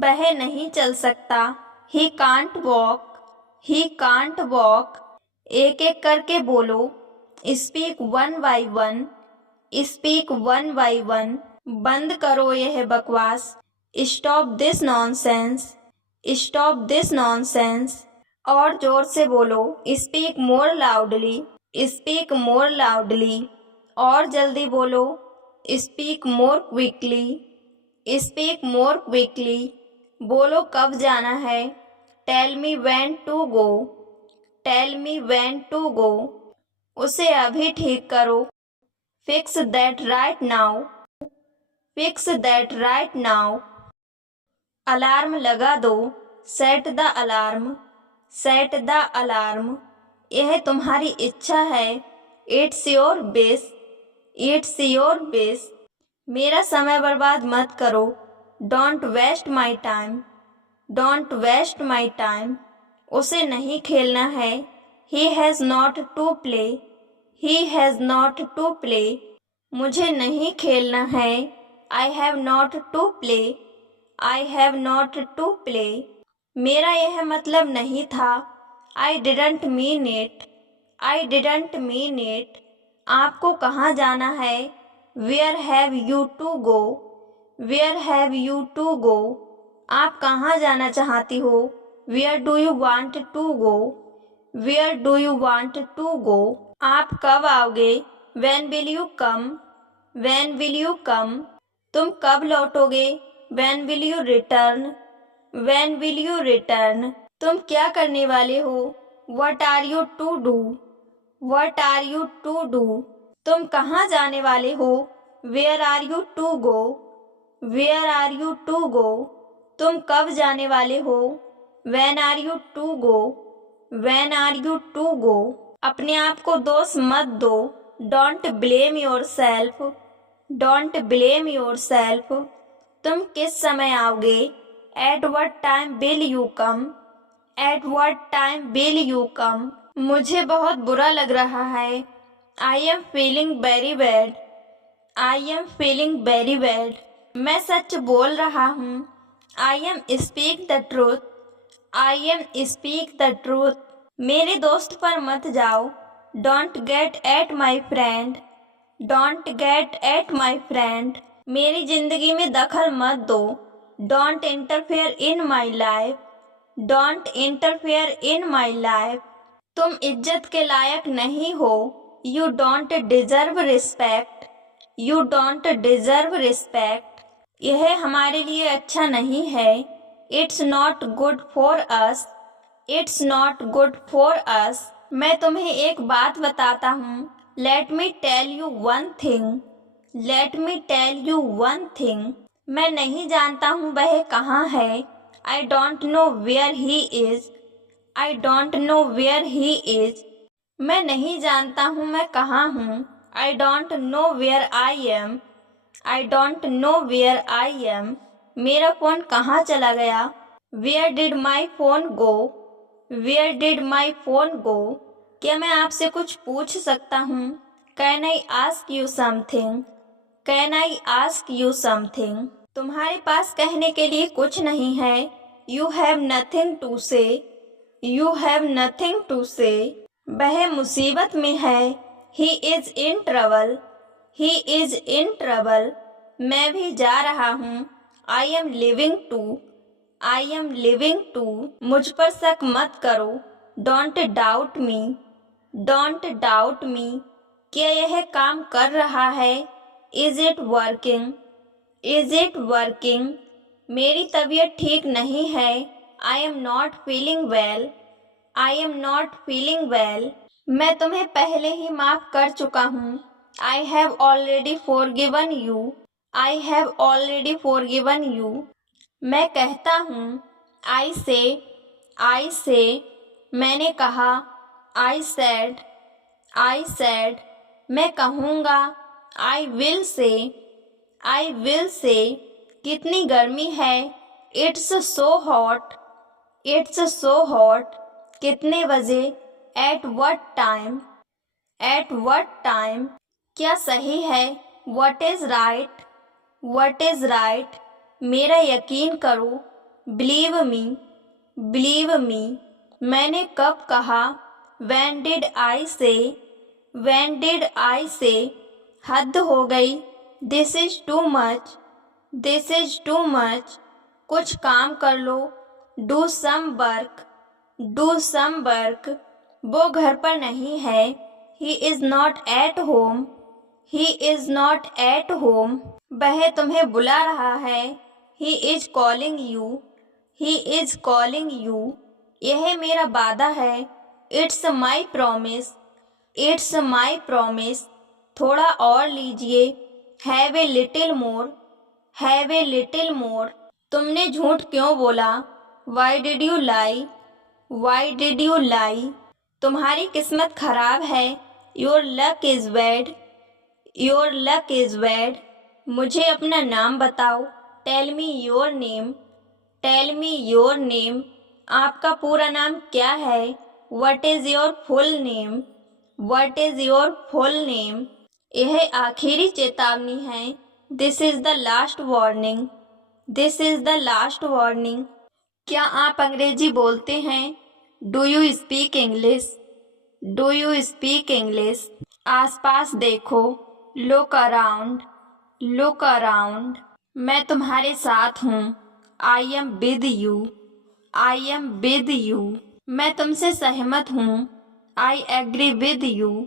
वह नहीं चल सकता। He can't walk, he can't walk. एक एक करके बोलो। Speak one by one, speak one by one. बंद करो यह बकवास। Stop this nonsense, stop this nonsense. और जोर से बोलो। Speak more loudly, speak more loudly. और जल्दी बोलो। Speak more quickly, speak more quickly. बोलो कब जाना है। Tell me when to go, tell me when to go. उसे अभी ठीक करो। Fix that right now, fix that right now. Alarm लगा दो। Set the alarm, set the alarm. यह तुम्हारी इच्छा है। It's your wish, it's your wish. मेरा समय बर्बाद मत करो। Don't waste my time, don't waste my time. उसे नहीं खेलना है। He has not to play, he has not to play. मुझे नहीं खेलना है। I have not to play, I have not to play. मेरा यह मतलब नहीं था। I didn't mean it, I didn't mean it. आपको कहाँ जाना है। Where have you to go, where have you to go. आप कहाँ जाना चाहती हो। Where do you want to go, where do you want to go. आप कब आओगे। When will you come, when will you come. तुम कब लौटोगे। When will you return, when will you return. तुम क्या करने वाले हो। What are you to do, what are you to do. तुम कहाँ जाने वाले हो। Where are you to go, where are you to go. तुम कब जाने वाले हो। When are you to go, when are you to go. अपने आप को दोष मत दो। Don't blame yourself, don't blame yourself. तुम किस समय आओगे। At what time will you come, at what time will you come. मुझे बहुत बुरा लग रहा है। I am feeling very bad, I am feeling very bad. मैं सच बोल रहा हूँ। I am speak the truth, I am speak the truth. मेरे दोस्त पर मत जाओ। Don't get at my friend, don't get at my friend. मेरी जिंदगी में दखल मत दो। Don't interfere in my life, don't interfere in my life. तुम इज्जत के लायक नहीं हो। You don't deserve respect, you don't deserve respect. यह हमारे लिए अच्छा नहीं है। It's not good for us, it's not good for us. मैं तुम्हें एक बात बताता हूँ। Let me tell you one thing, let me tell you one thing. मैं नहीं जानता हूँ वह कहाँ है। I don't know where he is, I don't know where he is. मैं नहीं जानता हूँ मैं कहाँ हूँ। I don't know where I M, I don't know where I am. मेरा फ़ोन कहाँ चला गया। Where did my phone go, where did my phone go. क्या मैं आपसे कुछ पूछ सकता हूँ। Can I ask you something, can I ask you something. तुम्हारे पास कहने के लिए कुछ नहीं है। You have nothing to say, you have nothing to say. वह मुसीबत में है। He is in trouble, he is in trouble. मैं भी जा रहा हूँ। I am leaving too, I am leaving too. मुझ पर शक मत करो। Don't doubt me, don't doubt me. क्या यह काम कर रहा है। Is it working, is it working. मेरी तबीयत ठीक नहीं है। I am not feeling well, I am not feeling well. मैं तुम्हें पहले ही माफ़ कर चुका हूँ। I have already forgiven you, I have already forgiven you. मैं कहता हूँ। आई से, आई से। मैंने कहा। I said, I said. मैं कहूँगा। I will say, I will say. कितनी गर्मी है। It's so hot, it's so hot. कितने बजे। Eight what time, eight what time. क्या सही है। What is right, what is right. मेरा यकीन करो। Believe me, believe me. मैंने कब कहा, व्हेन डिड आई से, व्हेन डिड आई से। हद हो गई, this is too much, this is too much. कुछ काम कर लो, do some work, do some work. वो घर पर नहीं है, he is not at home, he is not at home. वह तुम्हें बुला रहा है, he is calling you, he is calling you. यह मेरा वादा है, it's my promise, it's my promise. थोड़ा और लीजिए, have a little more, have a little मोर। तुमने झूठ क्यों बोला, why did you lie, why did you lie. तुम्हारी किस्मत खराब है, your luck is bad, your luck is bad. मुझे अपना नाम बताओ, tell me your name, tell me your name. आपका पूरा नाम क्या है, what is your full name, what is your full name. यह आखिरी चेतावनी है, this is the last warning, this is the last warning. क्या आप अंग्रेजी बोलते हैं, do you speak English, do you speak English. आसपास देखो, लुक अराउंड, लुक अराउंड। मैं तुम्हारे साथ हूँ, I am with you, I am with you. मैं तुमसे सहमत हूँ, I agree with you,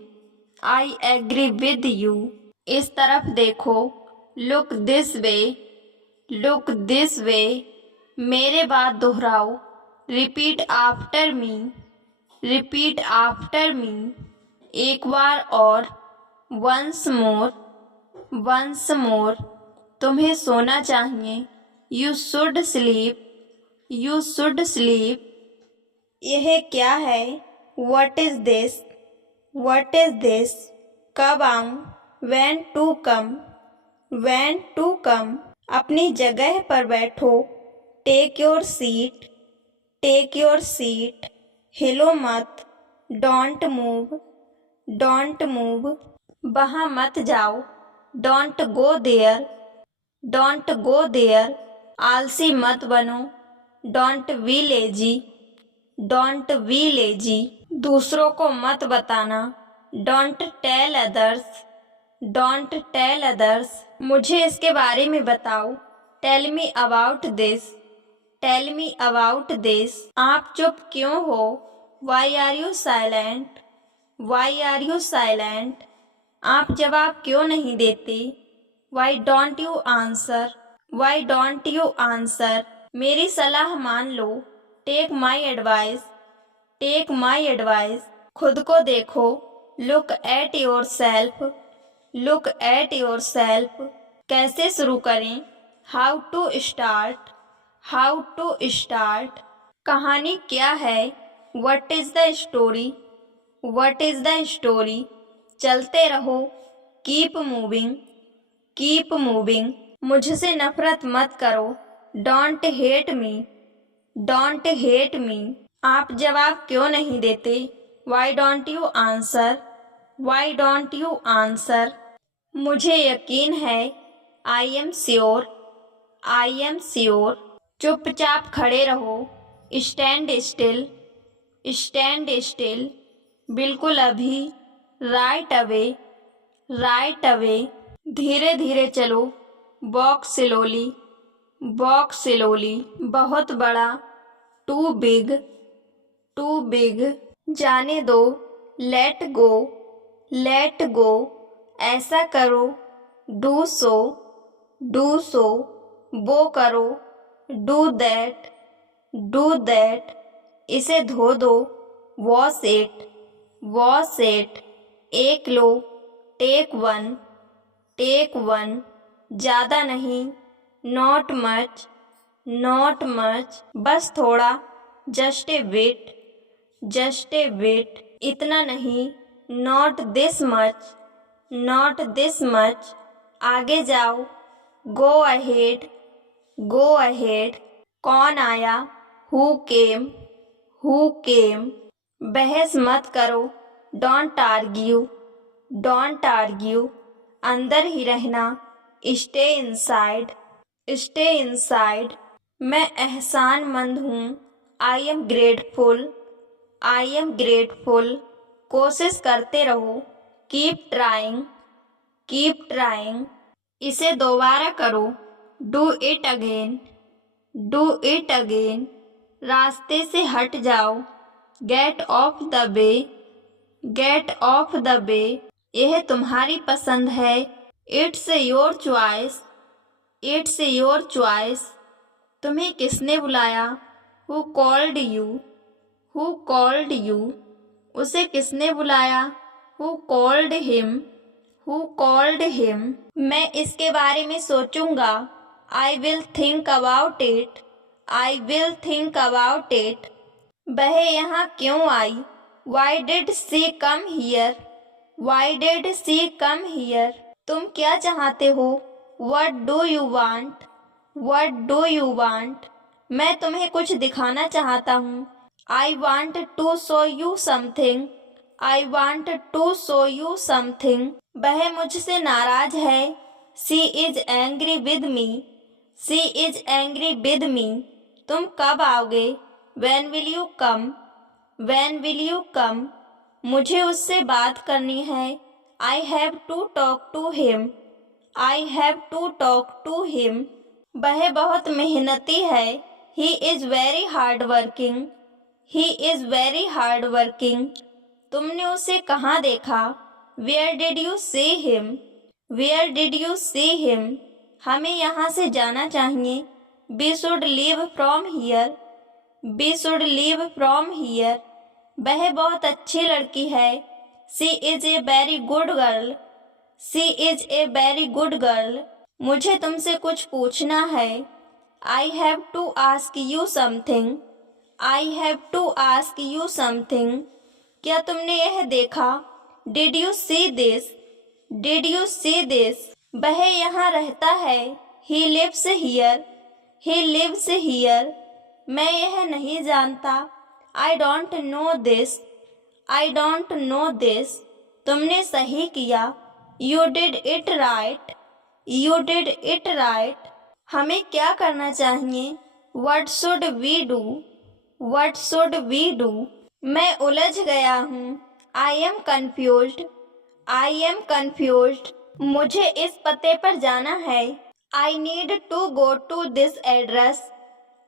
I agree with you. इस तरफ देखो, look this way, look this way. मेरे बाद दोहराओ, repeat after me, repeat after me. एक बार और, वंस मोर, वंस मोर। तुम्हें सोना चाहिए, you should sleep, you should sleep. यह क्या है, what is this, what is this. कब आऊँ, when to come, when to come. अपनी जगह पर बैठो, take your seat, take your seat. हिलो मत, डोंट मूव, डोंट मूव। वहाँ मत जाओ, don't go there, don't go there. आलसी मत बनो, don't be lazy, don't be lazy. दूसरों को मत बताना, don't tell others, don't tell others. मुझे इसके बारे में बताओ, tell me about this, tell me about this. आप चुप क्यों हो, why are you silent, why are you silent. आप जवाब क्यों नहीं देते, why don't you answer, why don't you answer. मेरी सलाह मान लो, take my advice, take my advice. खुद को देखो, look at yourself, look at yourself. कैसे शुरू करें, how to start, how to start. कहानी क्या है, what is the story, what is the story. चलते रहो, कीप मूविंग, कीप मूविंग। मुझसे नफरत मत करो, don't hate me, don't hate me. आप जवाब क्यों नहीं देते, why don't you answer, why don't you answer. मुझे यकीन है, I am sure, I am sure. चुपचाप खड़े रहो, स्टैंड स्टिल, स्टैंड स्टिल। बिल्कुल अभी, राइट अवे, राइट अवे। धीरे धीरे चलो, वॉक स्लोली, वॉक स्लोली। बहुत बड़ा, टू बिग, टू बिग। जाने दो, लेट गो, लेट गो। ऐसा करो, डू सो, डू सो। वो करो, डू दैट, डू दैट। इसे धो दो, वॉश इट, वॉश इट। एक लो, टेक वन, टेक वन। ज़्यादा नहीं, नॉट मच, नॉट मच। बस थोड़ा, just a bit, just a bit. इतना नहीं, not this much, not this much. आगे जाओ, गो अहेड, गो अहेड। कौन आया, हु केम, हु केम। बहस मत करो, डोंट आर्ग्यू, डोंट आर्ग्यू। अंदर ही रहना, स्टे इनसाइड, स्टे इनसाइड। मैं एहसानमंद हूँ। I am grateful. I am grateful. कोशिश करते रहो। Keep trying. Keep trying. इसे दोबारा करो। Do it again. Do it again. रास्ते से हट जाओ। Get off the way. Get off the way. यह तुम्हारी पसंद है। It's your choice. It's your choice. तुम्हें किसने बुलाया? Who called you? Who called you? उसे किसने बुलाया? Who called him? Who called him? मैं इसके बारे में सोचूंगा। I will think about it. I will think about it. वह यहाँ क्यों आई? Why did she come here? Why did she come here? तुम क्या चाहते हो? What do you want? What do you want? मैं तुम्हें कुछ दिखाना चाहता हूँ। I want to show you something. I want to show you something. वह मुझसे नाराज है। She is angry with me. She is angry with me. तुम कब आओगे? When will you come? When will you come? मुझे उससे बात करनी है। I have to talk to him. I have to talk to him. वह बहुत मेहनती है। He is very hard working. He is very hard working. तुमने उसे कहाँ देखा? Where did you see him? Where did you see him? हमें यहाँ से जाना चाहिए। We should leave from here. We should leave from here. वह बहुत अच्छी लड़की है। She is a very good girl. She is a very good girl. मुझे तुमसे कुछ पूछना है। I have to ask you something. I have to ask you something. क्या तुमने यह देखा? Did you see this? Did you see this? वह यहाँ रहता है। He lives here. He lives here. मैं यह नहीं जानता। I don't know this. I don't know this. तुमने सही किया। You did it right. You did it right. हमें क्या करना चाहिए? What should we do? What should we do? मैं उलझ गया हूँ। I am confused. I am confused. मुझे इस पते पर जाना है। I need to go to this address.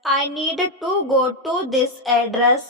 I need to go to this address.